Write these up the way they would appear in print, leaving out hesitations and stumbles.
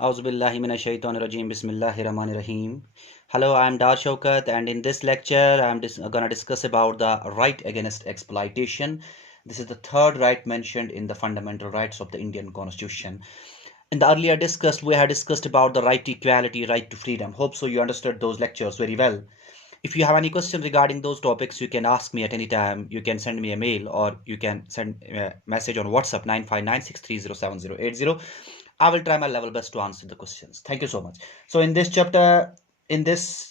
Auzubillahiminash-shaytanir-rajim. Bismillahir-rahmanir-rahim. Hello, I'm Dar Shaukat, and in this lecture, I'm going to discuss about the right against exploitation. This is the third right mentioned in the fundamental rights of the Indian Constitution. In the earlier we had discussed about the right to equality, right to freedom. Hope so you understood those lectures very well. If you have any question regarding those topics, you can ask me at any time. You can send me a mail or you can send a message on WhatsApp 9596307080. I will try my level best to answer the questions. Thank you so much. So in this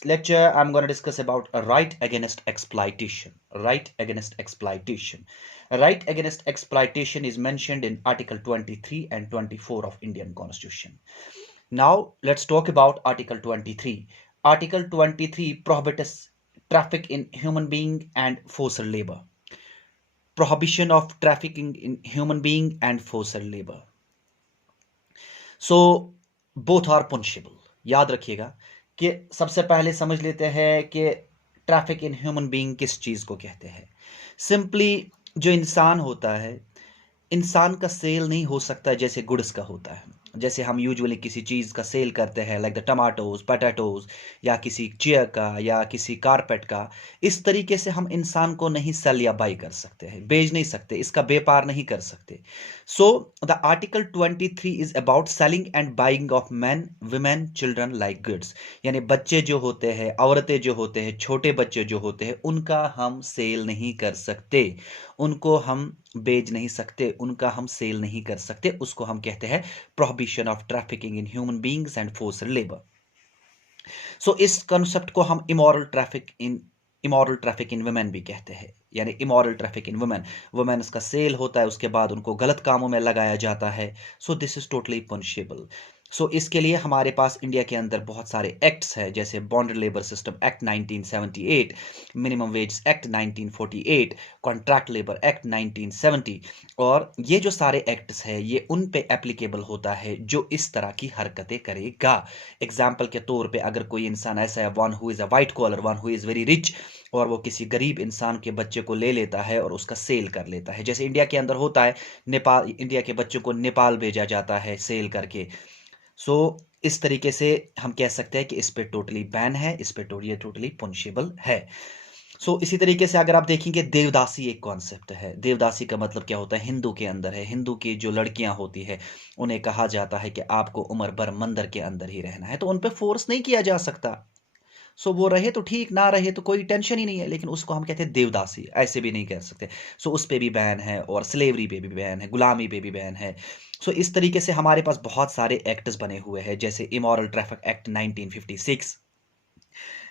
lecture, I'm going to discuss about a right against exploitation. Right against exploitation. A right against exploitation is mentioned in Article 23 and 24 of Indian Constitution. Now let's talk about Article 23. Article 23 prohibits traffic in human being and forced labor. Prohibition of trafficking in human being and forced labor. So both are punishable. याद रखिएगा कि सबसे पहले समझ लेते हैं कि traffic in human being किस चीज़ को कहते हैं. सिंपली जो इंसान होता है, इंसान का सेल नहीं हो सकता जैसे गुड्स का होता है. जैसे हम यूजुअली किसी चीज़ का सेल करते हैं, लाइक द टमाटोज, पटेटोज, या किसी चेयर का या किसी कारपेट का. इस तरीके से हम इंसान को नहीं सेल या बाई कर सकते हैं, बेच नहीं सकते, इसका व्यापार नहीं कर सकते. So the article 23 is about selling and buying of man, women, children like goods. यानी बच्चे जो होते हैं, औरतें जो होते हैं, छोटे बच्चे जो होते हैं, उनका हम सेल नहीं कर सकते, उनको हम बेच नहीं सकते, उनका हम सेल नहीं कर सकते. उसको हम कहते हैं prohibition of trafficking in human beings and forced labour. So इस कॉन्सेप्ट को हम इमोरल ट्रैफिक इन वुमेन भी कहते हैं. यानी immoral traffic in women, women का सेल होता है, उसके बाद उनको गलत कामों में लगाया जाता है. So this is totally punishable. So इसके लिए हमारे पास इंडिया के अंदर बहुत सारे एक्ट्स हैं, जैसे bonded labour system act 1978, minimum wage act 1948, contract labour act 1970. और ये जो सारे एक्ट्स हैं ये उन पे एप्लीकेबल होता है जो इस तरह की हरकतें करेगा. एग्जाम्पल के तौर पे अगर कोई इंसान ऐसा है, one who is a white collar, one who is very rich, और वो किसी गरीब इंसान के बच्चे को ले लेता है और उसका सेल कर लेता है, जैसे इंडिया के अंदर होता है. नेपाल, इंडिया के बच्चों को नेपाल भेजा जाता है सेल करके. सो इस तरीके से हम कह सकते हैं कि इस पे टोटली बैन है, इस पे ये टोटली पनिशेबल है. सो इसी तरीके से अगर आप देखेंगे, देवदासी एक कॉन्सेप्ट है. देवदासी का मतलब क्या होता है? हिंदू के अंदर है. हिंदू की जो लड़कियां होती है उन्हें कहा जाता है कि आपको उम्र भर मंदिर के अंदर ही रहना है, तो उन पर फोर्स नहीं किया जा सकता. सो वो रहे तो ठीक, ना रहे तो कोई टेंशन ही नहीं है, लेकिन उसको हम कहते हैं देवदासी, ऐसे भी नहीं कह सकते. सो उस पे भी बैन है, और स्लेवरी पे भी बैन है, गुलामी पे भी बैन है. सो इस तरीके से हमारे पास बहुत सारे एक्ट्स बने हुए हैं, जैसे इमोरल ट्रैफिक एक्ट 1956,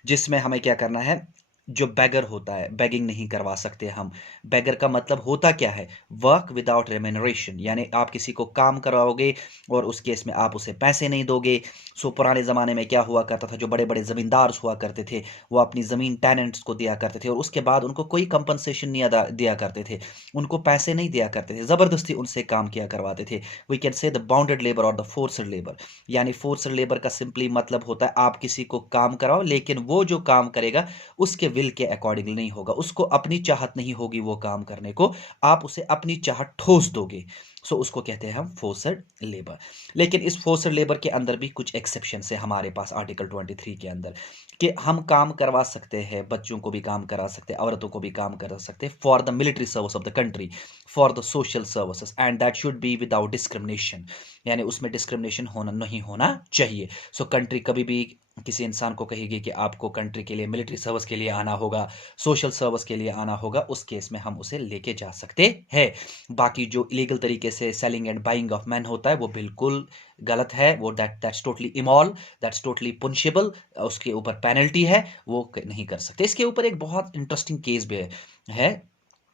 जिसमें हमें क्या करना है, जो बैगर होता है, बैगिंग नहीं करवा सकते हम. बैगर का मतलब होता क्या है? वर्क विदाउट रेम्यूनरेशन, यानी आप किसी को काम करवाओगे और उस केस में आप उसे पैसे नहीं दोगे. सो पुराने ज़माने में क्या हुआ करता था, जो बड़े बड़े ज़मींदार हुआ करते थे वो अपनी ज़मीन टेनेंट्स को दिया करते थे, और उसके बाद उनको कोई कंपनसेशन नहीं दिया करते थे, उनको पैसे नहीं दिया करते थे, ज़बरदस्ती उनसे काम किया करवाते थे. We can say the bounded labour और द फोर्स्ड लेबर. यानी फोर्स्ड लेबर का सिंपली मतलब होता है आप किसी को काम कराओ, लेकिन वो जो काम करेगा उसके विल के अकॉर्डिंग नहीं होगा, उसको अपनी चाहत नहीं होगी वो काम करने को, आप उसे अपनी चाहत ठोस दोगे. सो उसको कहते हैं हम फोर्स्ड लेबर. लेकिन इस फोर्स्ड लेबर के अंदर भी कुछ एक्सेप्शन है हमारे पास आर्टिकल 23 के अंदर, कि हम काम करवा सकते हैं, बच्चों को भी काम करा सकते हैं, औरतों को भी काम करा सकते हैं, for the military service of the country, for the social services, and that should be without discrimination. यानी उसमें डिस्क्रिमिनेशन होना नहीं होना चाहिए. सो कंट्री कभी भी किसी इंसान को कहेगी कि आपको कंट्री के लिए, मिलिट्री सर्विस के लिए आना होगा, सोशल सर्विस के लिए आना होगा, उस केस में हम उसे लेके जा सकते हैं. बाकी जो इलीगल तरीके से selling and buying of man होता है वो बिल्कुल गलत है, वो that's totally immoral, that's totally punishable. उसके ऊपर पेनल्टी है, वो नहीं कर सकते. इसके ऊपर एक बहुत इंटरेस्टिंग केस भी है,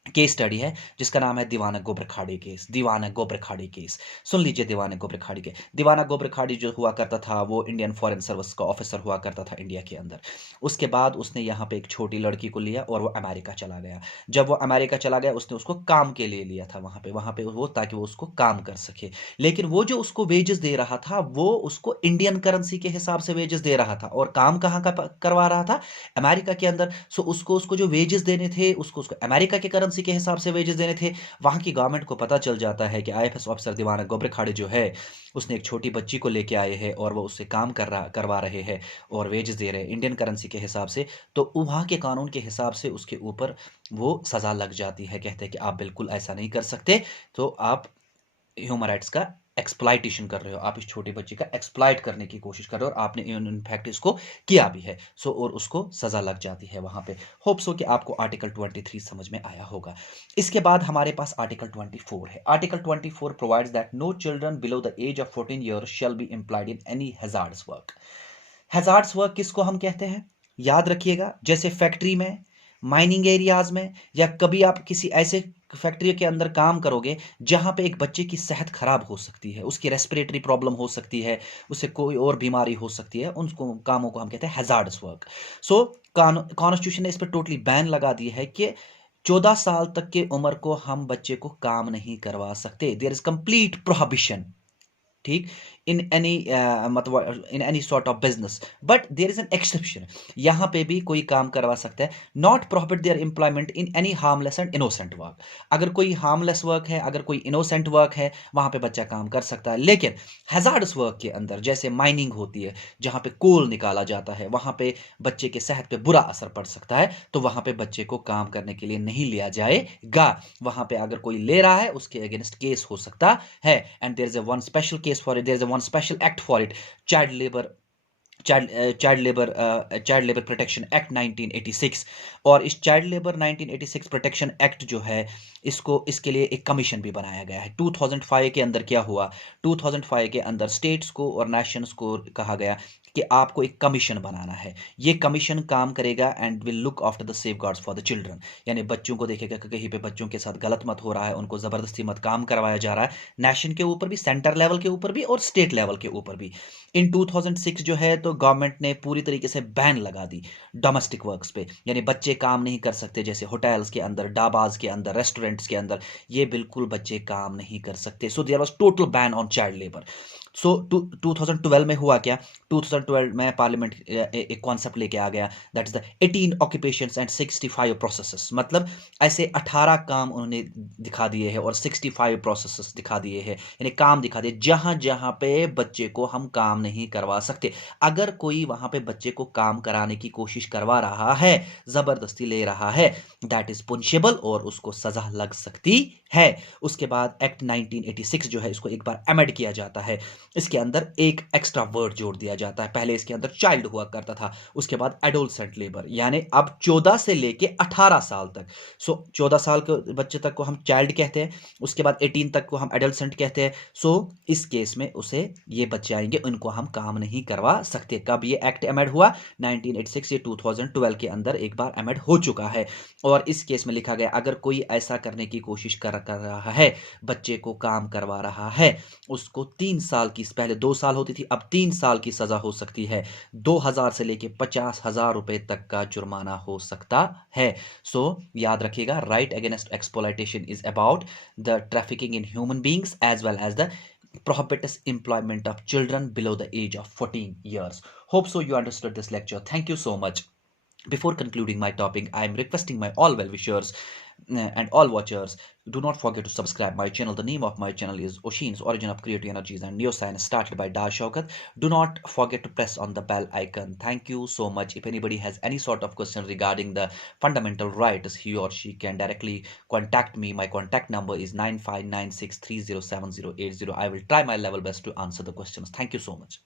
केस स्टडी है, जिसका नाम है दीवाना गोबर खाड़ी केस. दीवाना गोबर खाड़ी केस, सुन लीजिए. दीवाना गोबर खाड़ी के, दीवाना गोबर खाड़ी जो हुआ करता था वो इंडियन फॉरेन सर्विस का ऑफिसर हुआ करता था इंडिया के अंदर. उसके बाद उसने यहाँ पे एक छोटी लड़की को लिया और वो अमेरिका चला गया. जब वो अमेरिका चला गया उसने उसको काम के लिए लिया था वहाँ पे वो, ताकि वो उसको काम कर सके. लेकिन वो जो उसको वेजेस दे रहा था वो उसको इंडियन करेंसी के हिसाब से वेजेस दे रहा था, और काम कहाँ का करवा रहा था? अमेरिका के अंदर. सो उसको जो वेजेस देने थे उसको अमेरिका के करेंसी करेंसी के हिसाब से वेजेस देने थे। वहाँ की गवर्नमेंट को पता चल जाता है कि आईएफएस ऑफिसर दीवाना गोबरे खाड़े जो है, उसने एक छोटी बच्ची को लेके आए हैं और वो उससे काम करवा रहे हैं और वेजेस दे रहे हैं इंडियन करेंसी के हिसाब से, तो वहाँ के कानून के हिसाब से उसके ऊपर वो सज़ा लग जाती है। कहते हैं कि आप बिल्कुल ऐसा नहीं कर सकते, तो आप ह्यूमन राइट्स का एक्सप्लाइटेशन कर रहे हो, आप इस छोटे बच्चे का एक्सप्लाइट करने की कोशिश कर रहे हो और आपने इनफैक्ट इसको किया भी है। सो और उसको सजा लग जाती है वहां पे। होप सो कि आपको आर्टिकल 23 समझ में आया होगा। इसके बाद हमारे पास आर्टिकल 24 है। Article 24 provides that no children below the age of 14 years shall be employed in any hazardous work. Hazards work किसको हम कहते हैं, याद रखिएगा, जैसे फैक्ट्री में, माइनिंग एरियाज में, या कभी आप किसी ऐसे फैक्ट्री के अंदर काम करोगे जहां पे एक बच्चे की सेहत खराब हो सकती है, उसकी रेस्पिरेटरी प्रॉब्लम हो सकती है, उसे कोई और बीमारी हो सकती है, उन कामों को हम कहते हैं हैजार्ड्स वर्क। सो कॉन्स्टिट्यूशन ने इस पर टोटली बैन लगा दी है कि 14 साल तक के उम्र को हम बच्चे को काम नहीं करवा सकते। देयर इज कंप्लीट प्रोहिबिशन, ठीक, इन एनी मतलब in any sort of business, but there is an exception. यहां पे भी कोई काम करवा सकता है। Not prohibit their employment in any harmless and innocent work. अगर कोई हार्मलेस वर्क है, अगर कोई इनोसेंट वर्क है, वहां पे बच्चा काम कर सकता है। लेकिन हैजार्डस वर्क के अंदर, जैसे माइनिंग होती है जहां पे कोल निकाला जाता है, वहां पे बच्चे के सेहत पे बुरा असर पड़ सकता है, तो वहां पे बच्चे को काम करने के लिए नहीं लिया जाएगा। वहां पे अगर कोई ले रहा है उसके अगेंस्ट केस हो सकता है। And there is a one special case for it, there is a one special act for it, child labour, child labour protection act 1986। और इस चाइल्ड लेबर 1986 प्रोटेक्शन एक्ट जो है, इसको इसके लिए एक कमीशन भी बनाया गया है। 2005 के अंदर क्या हुआ, 2005 के अंदर स्टेट्स को और नेशंस को कहा गया कि आपको एक कमीशन बनाना है। ये कमीशन काम करेगा and will look after the safe guards for the children, यानी बच्चों को देखेगा कि कहीं पे बच्चों के साथ गलत मत हो रहा है, उनको ज़बरदस्ती मत काम करवाया जा रहा है, नेशन के ऊपर भी, सेंटर लेवल के ऊपर भी और स्टेट लेवल के ऊपर भी। इन 2006 जो है तो गवर्नमेंट ने पूरी तरीके से बैन लगा दी डोमेस्टिक वर्क्स पे, यानी बच्चे काम नहीं कर सकते, जैसे होटल्स के अंदर, ढाबाज के अंदर, रेस्टोरेंट्स के अंदर, ये बिल्कुल बच्चे काम नहीं कर सकते। So there was total ban on child labour. So 2012 में हुआ क्या, 2012 में पार्लियामेंट एक कॉन्सेप्ट लेके आ गया, that is the 18 occupations and 65 processes. मतलब ऐसे 18 काम उन्होंने दिखा दिए हैं और 65 प्रोसेसेस दिखा दिए हैं, यानी काम दिखा दिए जहां जहां पे बच्चे को हम काम नहीं करवा सकते। अगर कोई वहां पे बच्चे को काम कराने की कोशिश करवा रहा है, जबरदस्ती ले रहा है, दैट इज पुनिशेबल और उसको सजा लग सकती है। उसके बाद एक्ट 1986 जो है, इसको एक बार अमेंड किया जाता है। इसके अंदर एक एक्स्ट्रा वर्ड जोड़ दिया जाता है। पहले इसके अंदर चाइल्ड हुआ करता था, उसके बाद एडोलसेंट लेबर, यानी अब 14 से लेके 18 साल तक। सो 14 साल के बच्चे तक को हम चाइल्ड कहते हैं, उसके बाद 18 तक को हम एडोलसेंट कहते हैं। सो इस केस में उसे ये बच्चे आएंगे, उनको हम काम नहीं करवा सकते। कब ये एक्ट अमेंड हुआ, 1986 से 2012 के अंदर एक बार अमेंड हो चुका है। और इस केस में लिखा गया, अगर कोई ऐसा करने की कोशिश कर रहा है, बच्चे को काम करवा रहा है, उसको 3 साल की, पहले 2 साल होती थी, अब 3 साल की सजा हो सकती है। 2000 से लेके 50,000 रुपए तक का जुर्माना हो सकता है। सो याद रखिएगा, right against exploitation is about the trafficking in human beings as well as the prohibits employment of children below the age of 14 years. Hope so you understood this lecture. Thank you so much. Before concluding my topic, I am requesting my all well-wishers and all watchers, do not forget to subscribe my channel. The name of my channel is Oshin's Origin of Creative Energies and Neoscience, started by Dar Shaukat. Do not forget to press on the bell icon. Thank you so much. If anybody has any sort of question regarding the fundamental rights, he or she can directly contact me. My contact number is 9596307080. I will try my level best to answer the questions. Thank you so much.